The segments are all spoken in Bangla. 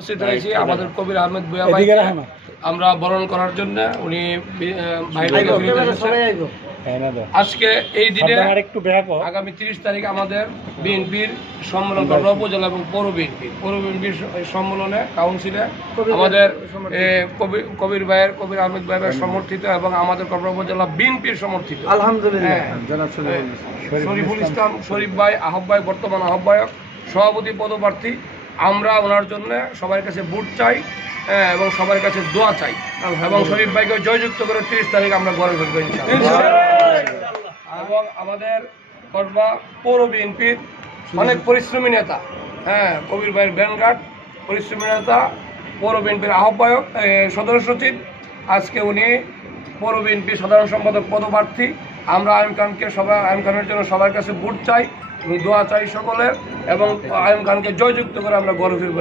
উপস্থিত হয়েছি আমাদের কবির আহমেদ ভূঁইয়া ভাই আমরা বরণ করার জন্য উনি আজকে এই দিনে আগামী 30 তারিখ আমাদের বিএনপির সম্মেলন করবো উপজেলা এবং পৌর বিএনপির সম্মেলনে কাউন্সিলে আমাদের কবির ভাইয়ের কবির আহমেদ ভাইয়ের সমর্থিত এবং আমাদের কক্সবাজার উপজেলা বিএনপির সমর্থিত আলহামদুলিল্লাহ শরীফুল ইসলাম শরীফ ভাই আহ্বায়ক বর্তমান আহ্বায়ক সভাপতি পদপ্রার্থী আমরা ওনার জন্য সবার কাছে ভোট চাই এবং সবার কাছে দোয়া চাই এবং শরীফ ভাইকে জয়যুক্ত করে 30 তারিখ আমরা গড়ে ফেলবো এবং আমাদের কসবা পৌর বিএনপির অনেক পরিশ্রমী নেতা কবির ভাইয়ের ব্যানঘাট পরিশ্রমী নেতা পৌর বিএনপির আহ্বায়ক সদস্য সচিব আজকে উনি পৌর বিএনপির সাধারণ সম্পাদক পদপ্রার্থী আমরা আইয়ুব খানের জন্য সবার কাছে ভোট চাই দোয়া চাই সকলের এবং আইয়ুব খানকে জয়যুক্ত করে আমরা গড়ে ফিরবো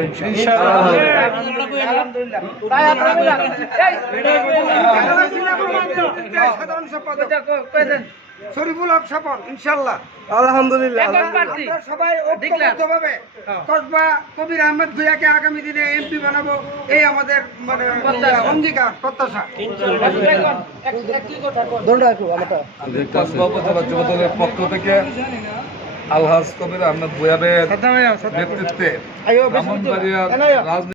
শরীফুল হক স্বপন ইনশাআল্লাহ আলহামদুলিল্লাহ সবাই ঐক্যবদ্ধভাবে কসবা কবির আহমেদ ভূঁইয়াকে আগামী দিনে এমপি বানাবো এই আমাদের মানে অঙ্গীকার প্রত্যাশা। কসবা উপজেলা যুবদলের পক্ষ থেকে আলহাজ কবির আহমেদ ভূঁইয়ার নেতৃত্বে ব্রাহ্মণবাড়িয়ার রাজনীতি